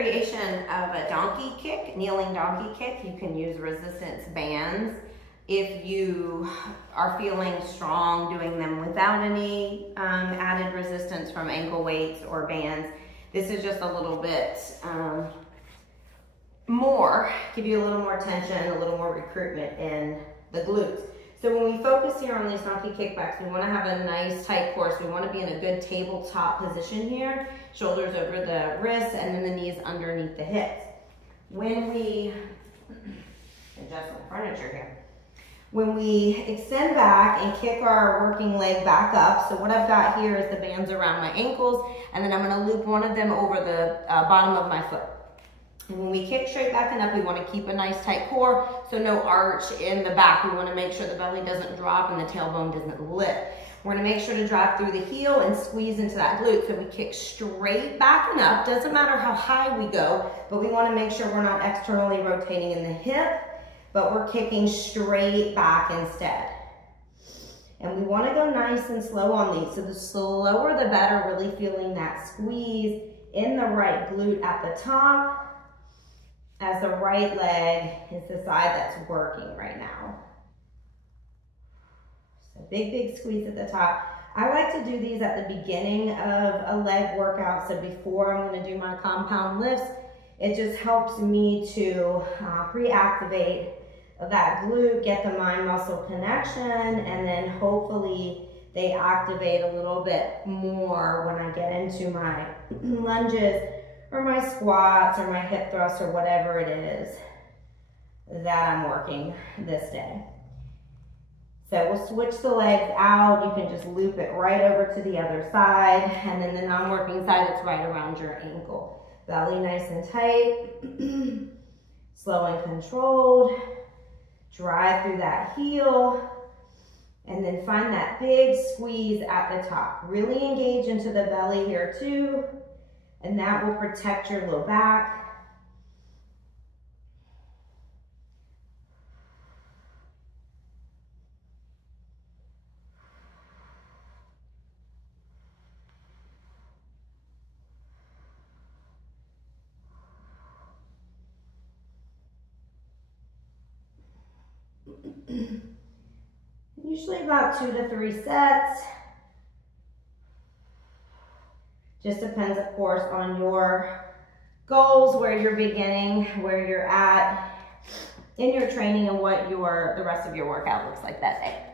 variation of a donkey kick, kneeling donkey kick. You can use resistance bands if you are feeling strong doing them without any added resistance from ankle weights or bands. This is just a little bit more, give you a little more tension, a little more recruitment in the glutes. So when we focus here on these donkey kickbacks, we want to have a nice tight core. So we want to be in a good tabletop position here, shoulders over the wrists and then the knees underneath the hips. When we adjust my furniture here, when we extend back and kick our working leg back up, so what I've got here is the bands around my ankles, and then I'm going to loop one of them over the bottom of my foot. And when we kick straight back and up, we want to keep a nice tight core, so no arch in the back. We want to make sure the belly doesn't drop and the tailbone doesn't lift. We're going to make sure to drive through the heel and squeeze into that glute. So we kick straight back and up. Doesn't matter how high we go, but we want to make sure we're not externally rotating in the hip, but we're kicking straight back instead. And we want to go nice and slow on these. So the slower the better, really feeling that squeeze in the right glute at the top, as the right leg is the side that's working right now. So big squeeze at the top. I like to do these at the beginning of a leg workout. So before I'm going to do my compound lifts, it just helps me to pre-activate that glute, get the mind muscle connection, and then hopefully they activate a little bit more when I get into my lunges or my squats or my hip thrusts or whatever it is that I'm working this day. So we'll switch the legs out. You can just loop it right over to the other side, and then the non-working side, it's right around your ankle. Belly nice and tight, slow and controlled. Drive through that heel, and then find that big squeeze at the top. Really engage into the belly here too, and that will protect your low back. Usually about 2 to 3 sets. Just depends, of course, on your goals, where you're beginning, where you're at in your training, and what the rest of your workout looks like that day.